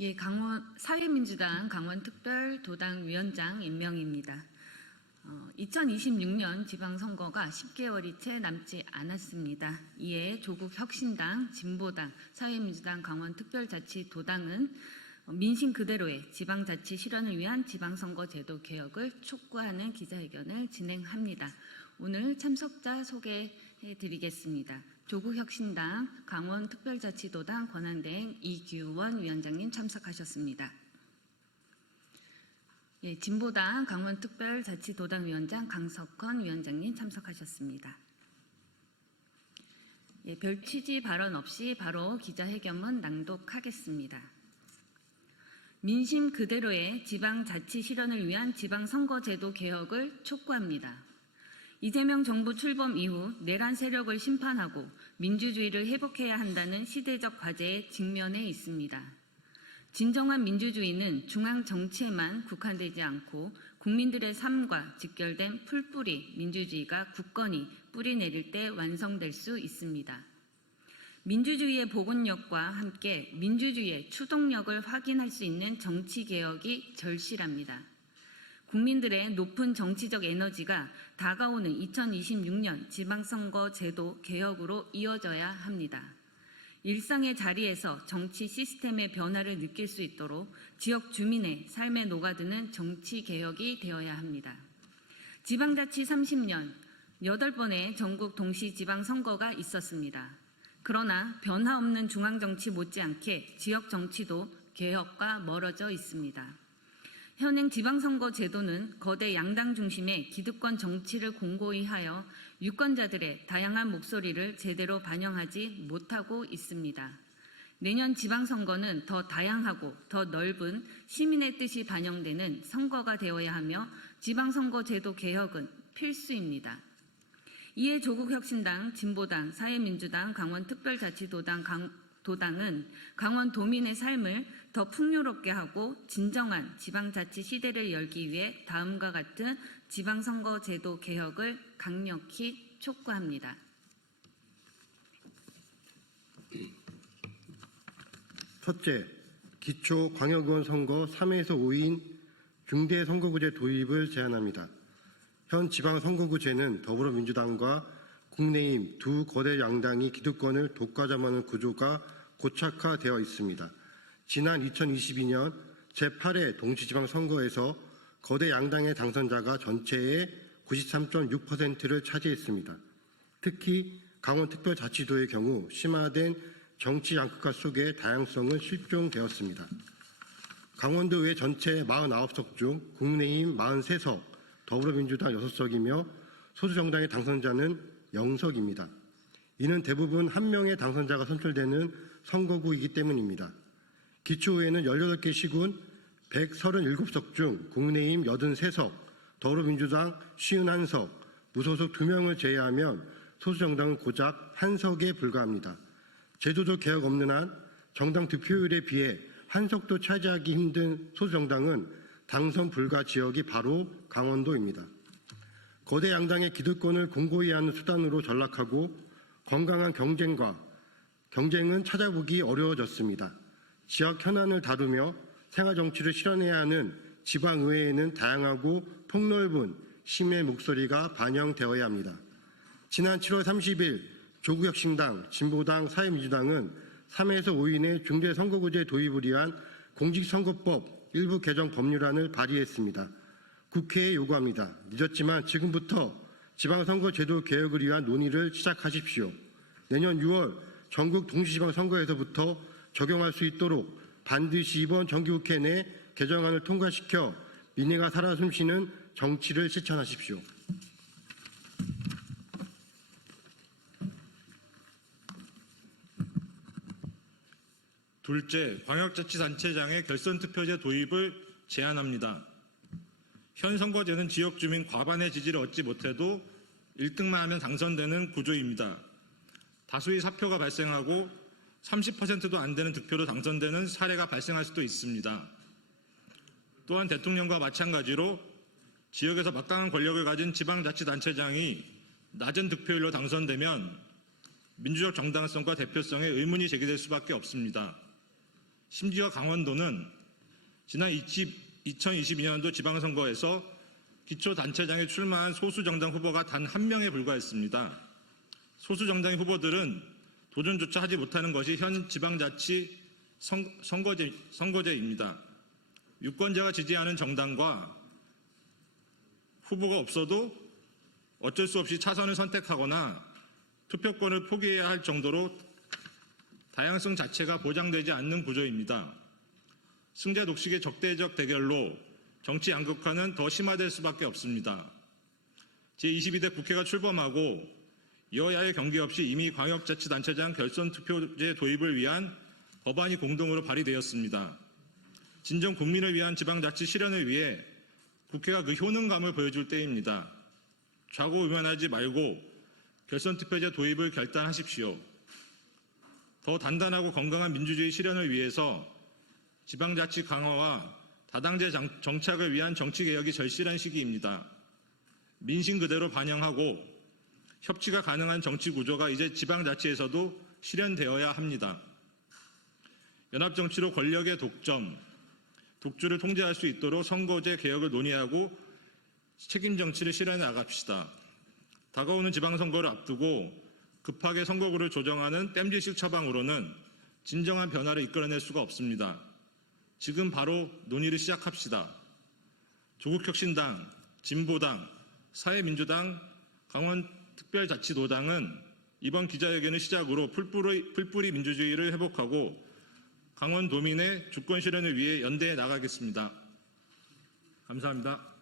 예, 사회민주당 강원특별도당위원장 임명입니다. 2026년 지방선거가 10개월이 채 남지 않았습니다. 이에 조국혁신당, 진보당, 사회민주당 강원특별자치도당은 민심 그대로의 지방자치 실현을 위한 지방선거 제도 개혁을 촉구하는 기자회견을 진행합니다. 오늘 참석자 소개해드리겠습니다. 조국혁신당, 강원특별자치도당 권한대행 이규원 위원장님 참석하셨습니다. 예, 진보당 강원특별자치도당 위원장 강석헌 위원장님 참석하셨습니다. 예, 별 취지 발언 없이 바로 기자회견문 낭독하겠습니다. 민심 그대로의 지방자치 실현을 위한 지방선거제도 개혁을 촉구합니다. 이재명 정부 출범 이후 내란 세력을 심판하고 민주주의를 회복해야 한다는 시대적 과제에 직면해 있습니다. 진정한 민주주의는 중앙 정치에만 국한되지 않고 국민들의 삶과 직결된 풀뿌리 민주주의가 굳건히 뿌리 내릴 때 완성될 수 있습니다. 민주주의의 복원력과 함께 민주주의의 추동력을 확인할 수 있는 정치개혁이 절실합니다. 국민들의 높은 정치적 에너지가 다가오는 2026년 지방선거 제도 개혁으로 이어져야 합니다. 일상의 자리에서 정치 시스템의 변화를 느낄 수 있도록 지역 주민의 삶에 녹아드는 정치개혁이 되어야 합니다. 지방자치 30년, 8번의 전국 동시지방선거가 있었습니다. 그러나 변화 없는 중앙정치 못지않게 지역정치도 개혁과 멀어져 있습니다. 현행 지방선거 제도는 거대 양당 중심의 기득권 정치를 공고히 하여 유권자들의 다양한 목소리를 제대로 반영하지 못하고 있습니다. 내년 지방선거는 더 다양하고 더 넓은 시민의 뜻이 반영되는 선거가 되어야 하며 지방선거 제도 개혁은 필수입니다. 이에 조국혁신당, 진보당, 사회민주당, 강원특별자치도당은 강원도민의 삶을 더 풍요롭게 하고 진정한 지방자치 시대를 열기 위해 다음과 같은 지방선거 제도 개혁을 강력히 촉구합니다. 첫째, 기초광역의원 선거 3회에서 5인 중대선거구제 도입을 제안합니다. 현 지방선거구제는 더불어민주당과 국민의힘 두 거대 양당이 기득권을 독과점하는 구조가 고착화되어 있습니다. 지난 2022년 제8회 동시지방선거에서 거대 양당의 당선자가 전체의 93.6%를 차지했습니다. 특히 강원특별자치도의 경우 심화된 정치 양극화 속의 다양성은 실종되었습니다. 강원도의 전체 49석 중 국민의힘 43석, 더불어민주당 6석이며 소수정당의 당선자는 0석입니다. 이는 대부분 한 명의 당선자가 선출되는 선거구이기 때문입니다. 기초의회는 18개 시군 137석 중 국민의힘 83석, 더불어민주당 51석, 무소속 2명을 제외하면 소수정당은 고작 1석에 불과합니다. 제도적 개혁 없는 한 정당 득표율에 비해 한 석도 차지하기 힘든 소수정당은 당선 불가 지역이 바로 강원도입니다. 거대 양당의 기득권을 공고히 하는 수단으로 전락하고 건강한 경쟁은 찾아보기 어려워졌습니다. 지역 현안을 다루며 생활정치를 실현해야 하는 지방의회에는 다양하고 폭넓은 시민의 목소리가 반영되어야 합니다. 지난 7월 30일 조국혁신당, 진보당, 사회민주당은 3회에서 5인의 중대선거구제 도입을 위한 공직선거법 일부 개정 법률안을 발의했습니다. 국회에 요구합니다. 늦었지만 지금부터 지방선거 제도 개혁을 위한 논의를 시작하십시오. 내년 6월 전국 동시지방선거에서부터 적용할 수 있도록 반드시 이번 정기국회 내 개정안을 통과시켜 민의가 살아 숨쉬는 정치를 실천하십시오. 둘째, 광역자치단체장의 결선투표제 도입을 제안합니다. 현 선거제는 지역주민 과반의 지지를 얻지 못해도 1등만 하면 당선되는 구조입니다. 다수의 사표가 발생하고 30%도 안 되는 득표로 당선되는 사례가 발생할 수도 있습니다. 또한 대통령과 마찬가지로 지역에서 막강한 권력을 가진 지방자치단체장이 낮은 득표율로 당선되면 민주적 정당성과 대표성에 의문이 제기될 수밖에 없습니다. 심지어 강원도는 지난 2022년도 지방선거에서 기초단체장에 출마한 소수정당 후보가 단 한 명에 불과했습니다. 소수정당 후보들은 도전조차 하지 못하는 것이 현 지방자치 선거제입니다. 유권자가 지지하는 정당과 후보가 없어도 어쩔 수 없이 차선을 선택하거나 투표권을 포기해야 할 정도로 다양성 자체가 보장되지 않는 구조입니다. 승자 독식의 적대적 대결로 정치 양극화는 더 심화될 수밖에 없습니다. 제22대 국회가 출범하고 여야의 경계 없이 이미 광역자치단체장 결선투표제 도입을 위한 법안이 공동으로 발의되었습니다. 진정 국민을 위한 지방자치 실현을 위해 국회가 그 효능감을 보여줄 때입니다. 좌고우면하지 말고 결선투표제 도입을 결단하십시오. 더 단단하고 건강한 민주주의 실현을 위해서 지방자치 강화와 다당제 정착을 위한 정치개혁이 절실한 시기입니다. 민심 그대로 반영하고 협치가 가능한 정치구조가 이제 지방자치에서도 실현되어야 합니다. 연합정치로 권력의 독주를 통제할 수 있도록 선거제 개혁을 논의하고 책임 정치를 실현해 나갑시다. 다가오는 지방선거를 앞두고 급하게 선거구를 조정하는 땜질식 처방으로는 진정한 변화를 이끌어낼 수가 없습니다. 지금 바로 논의를 시작합시다. 조국혁신당, 진보당, 사회민주당, 강원특별자치도당은 이번 기자회견을 시작으로 풀뿌리 민주주의를 회복하고 강원도민의 주권 실현을 위해 연대해 나가겠습니다. 감사합니다.